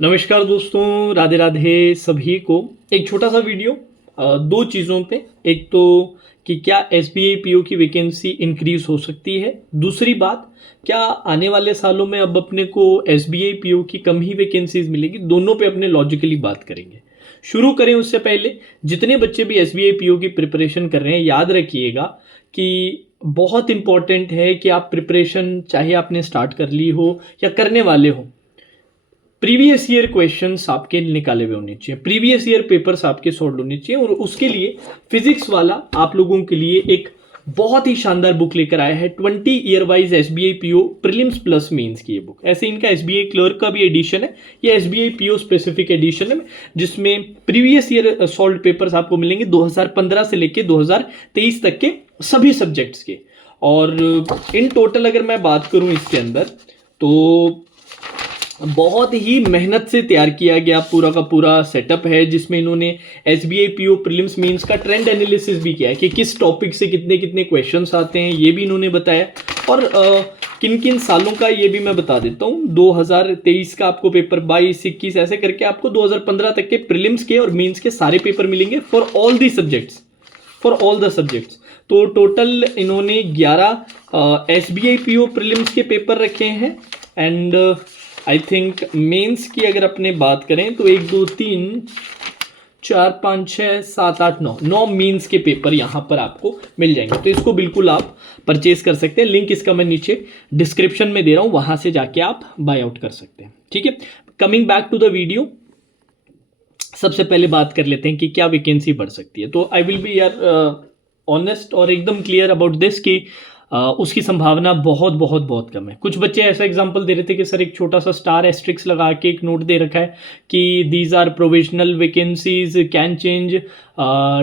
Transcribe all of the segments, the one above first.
नमस्कार दोस्तों, राधे राधे सभी को। एक छोटा सा वीडियो दो चीज़ों पे। एक तो कि क्या एसबीआई पीओ की वैकेंसी इंक्रीज हो सकती है। दूसरी बात, क्या आने वाले सालों में अब अपने को एसबीआई पीओ की कम ही वैकेंसीज मिलेगी। दोनों पे अपने लॉजिकली बात करेंगे। शुरू करें उससे पहले, जितने बच्चे भी एसबीआई पीओ की प्रिपरेशन कर रहे हैं, याद रखिएगा कि बहुत इंपॉर्टेंट है कि आप प्रिपरेशन चाहे आपने स्टार्ट कर ली हो या करने वाले हो, प्रीवियस ईयर क्वेश्चंस आपके निकाले हुए होने चाहिए, प्रीवियस ईयर पेपर्स आपके सॉल्व होने चाहिए। और उसके लिए फिजिक्स वाला आप लोगों के लिए एक बहुत ही शानदार बुक लेकर आया है, 20 year wise SBI PO prelims plus mains की ये बुक। ऐसे इनका एसबीआई क्लर्क का भी एडिशन है, ये एसबीआई पीओ स्पेसिफिक एडिशन है, जिसमें प्रीवियस ईयर सॉल्व पेपर्स आपको मिलेंगे 2015 से लेके 2023 तक के सभी सब्जेक्ट्स के। और इन टोटल अगर मैं बात करूं इसके अंदर, तो बहुत ही मेहनत से तैयार किया गया पूरा का पूरा सेटअप है, जिसमें इन्होंने एसबीआई पीओ प्रीलिम्स मेंस का ट्रेंड एनालिसिस भी किया है कि किस टॉपिक से कितने कितने क्वेश्चंस आते हैं, ये भी इन्होंने बताया। और किन किन सालों का ये भी मैं बता देता हूँ। 2023 का आपको पेपर, 22, 21 ऐसे करके आपको 2015 तक के प्रीलिम्स के और मेंस के सारे पेपर मिलेंगे for all the subjects, for all the subjects. तो टोटल इन्होंने 11 एसबीआई पीओ प्रीलिम्स के पेपर रखे हैं। एंड आई थिंक मेंस की अगर अपने बात करें तो 1 2 3 4 5 6 7 8 9 मेंस के पेपर यहाँ पर आपको मिल जाएंगे। तो इसको बिल्कुल आप परचेज कर सकते हैं। लिंक इसका मैं नीचे डिस्क्रिप्शन में दे रहा हूँ, वहाँ से जाके आप बाय आउट कर सकते हैं। ठीक है, coming back to the video, सबसे पहले बात कर लेते हैं कि क्या वैकेंसी बढ़ सकती है। तो आई विल बी यार ऑनेस्ट और एकदम क्लियर अबाउट दिस कि उसकी संभावना बहुत बहुत बहुत कम है। कुछ बच्चे ऐसा एग्जांपल दे रहे थे कि सर एक छोटा सा स्टार एस्ट्रिक्स लगा के एक नोट दे रखा है कि these are provisional vacancies can change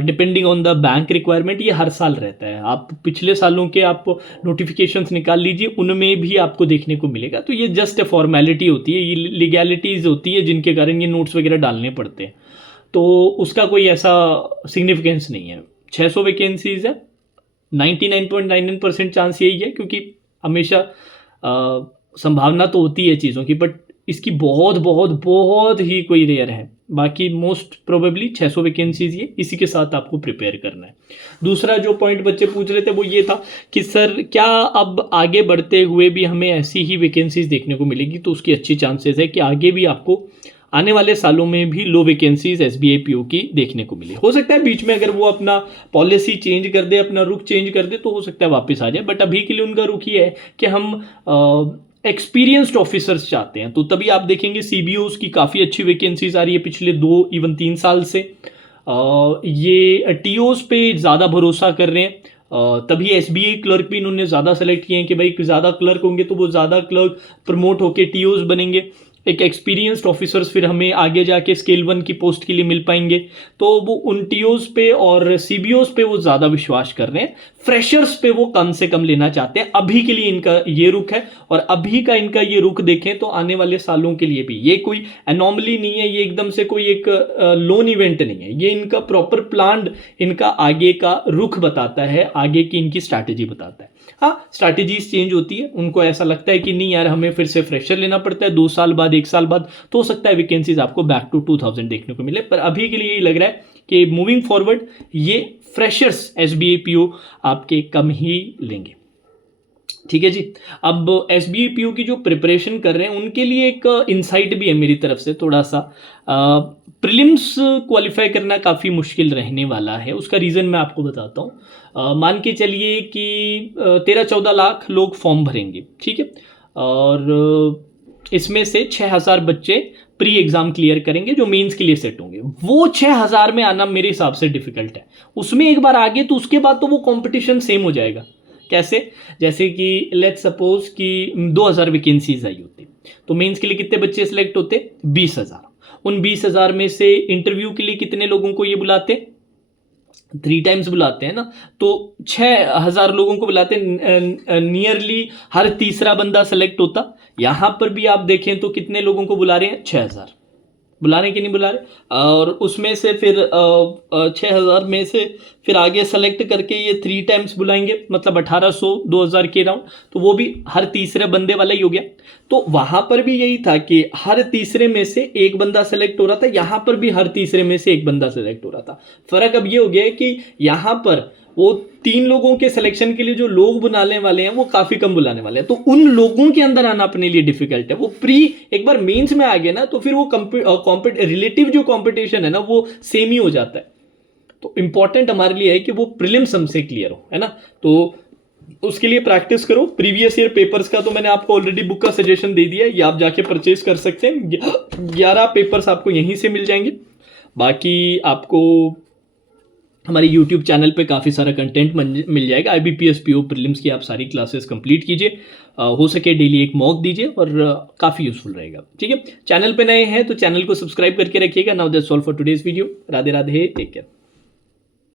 depending on the bank requirement. ये हर साल रहता है, आप पिछले सालों के आप नोटिफिकेशंस निकाल लीजिए, उनमें भी आपको देखने को मिलेगा। तो ये जस्ट ए फॉर्मेलिटी होती है, ये लीगैलिटीज होती है जिनके कारण ये नोट्स वगैरह डालने पड़ते हैं। तो उसका कोई ऐसा सिग्निफिकेंस नहीं है। 600 वैकेंसीज है, 99.99% चांस यही है, क्योंकि हमेशा संभावना तो होती है चीज़ों की, बट इसकी बहुत बहुत बहुत ही कोई रेयर है। बाकी मोस्ट प्रोबेबली 600 वैकेंसीज ये, इसी के साथ आपको प्रिपेयर करना है। दूसरा जो पॉइंट बच्चे पूछ रहे थे वो ये था कि सर क्या अब आगे बढ़ते हुए भी हमें ऐसी ही वैकेंसीज देखने को मिलेगी। तो उसकी अच्छी चांसेस है कि आगे भी आपको आने वाले सालों में भी लो वैकेंसीज एसबीआई पीओ की देखने को मिले। हो सकता है बीच में अगर वो अपना पॉलिसी चेंज कर दे, अपना रुख चेंज कर दे, तो हो सकता है वापस आ जाए। बट अभी के लिए उनका रुख ये है कि हम एक्सपीरियंस्ड ऑफिसर्स चाहते हैं। तो तभी आप देखेंगे सीबीओज की काफ़ी अच्छी वैकेंसीज आ रही है पिछले 2 इवन 3 साल से। ये टीओज पे ज़्यादा भरोसा कर रहे हैं। तभी एसबीआई क्लर्क भी इन्होंने ज़्यादा सेलेक्ट किए हैं कि भाई ज़्यादा क्लर्क होंगे तो वो ज़्यादा क्लर्क प्रमोट होकर टीओज बनेंगे। एक एक्सपीरियंस्ड ऑफिसर्स फिर हमें आगे जाके स्केल 1 की पोस्ट के लिए मिल पाएंगे। तो वो उन टीओज पे और सीबीओज पे वो ज़्यादा विश्वास कर रहे हैं, फ्रेशर्स पे वो कम से कम लेना चाहते हैं। अभी के लिए इनका ये रुख है, और अभी का इनका ये रुख देखें तो आने वाले सालों के लिए भी ये कोई एनॉमली नहीं है, ये एकदम से कोई एक लोन इवेंट नहीं है। ये इनका प्रॉपर प्लान्ड, इनका आगे का रुख बताता है, आगे की इनकी स्ट्रैटेजी बताता है। हाँ, स्ट्रैटेजीज चेंज होती है, उनको ऐसा लगता है कि नहीं यार हमें फिर से फ्रेशर लेना पड़ता है 2 साल बाद, 1 साल बाद, तो हो सकता है वैकेंसीज आपको बैक टू 2000 देखने को मिले। पर अभी के लिए यही लग रहा है कि मूविंग फॉरवर्ड ये फ्रेशर्स एसबीआई पीओ आपके कम ही लेंगे। ठीक है जी। अब एसबीआई पीओ की जो प्रिपरेशन कर रहे हैं उनके लिए एक इनसाइट भी है मेरी तरफ से थोड़ा सा। प्रीलिम्स क्वालिफाई करना काफ़ी मुश्किल रहने वाला है। उसका रीज़न मैं आपको बताता हूँ। मान के चलिए कि 13-14 लाख लोग फॉर्म भरेंगे, ठीक है, और इसमें से 6000 बच्चे प्री एग्ज़ाम क्लियर करेंगे जो मेंस के लिए सेट होंगे। वो 6000 में आना मेरे हिसाब से डिफिकल्ट है। उसमें एक बार आगे तो उसके बाद तो वो कंपटीशन सेम हो जाएगा। कैसे? जैसे कि लेट्स सपोज कि 2000 वैकेंसीज आई होती, तो मेंस के लिए कितने बच्चे सेलेक्ट होते? 20,000। उन 20,000 में से इंटरव्यू के लिए कितने लोगों को ये बुलाते? 3 टाइम्स बुलाते हैं ना, तो 6000 लोगों को बुलाते हैं, नियरली हर तीसरा बंदा सेलेक्ट होता। यहां पर भी आप देखें तो कितने लोगों को बुला रहे हैं? 6000। बुला रहे कि नहीं बुला रहे, और उसमें से फिर 6,000 में से फिर आगे सेलेक्ट करके ये 3 टाइम्स बुलाएंगे, मतलब 1800 2000 के राउंड, तो वो भी हर तीसरे बंदे वाला ही हो गया। तो वहां पर भी यही था कि हर तीसरे में से एक बंदा सेलेक्ट हो रहा था, यहां पर भी हर तीसरे में से एक बंदा सेलेक्ट हो रहा था। फर्क अब ये हो गया है कि यहां पर वो 3 लोगों के सिलेक्शन के लिए जो लोग बुलाने वाले हैं वो काफी कम बुलाने वाले हैं, तो उन लोगों के अंदर आना अपने लिए डिफिकल्ट है। वो प्री एक बार मेंस में आ गए ना, तो फिर वो रिलेटिव जो कंपटीशन है ना वो सेम ही हो जाता है। तो इंपॉर्टेंट हमारे लिए है कि वो प्रीलिम्स हमसे क्लियर हो, है ना। तो उसके लिए प्रैक्टिस करो। प्रीवियस ईयर पेपर्स का तो मैंने आपको ऑलरेडी बुक का सजेशन दे दिया है, ये आप जाके परचेज कर सकते हैं। 11 पेपर्स आपको यहीं से मिल जाएंगे। बाकी आपको हमारे YouTube चैनल पे काफ़ी सारा कंटेंट मिल जाएगा। IBPS PO प्रीलिम्स की आप सारी क्लासेस कंप्लीट कीजिए, हो सके डेली एक मॉक दीजिए, और काफ़ी यूजफुल रहेगा। ठीक है, चैनल पे नए हैं तो चैनल को सब्सक्राइब करके रखिएगा। Now that's all for today's video. Radhe Radhe, take care.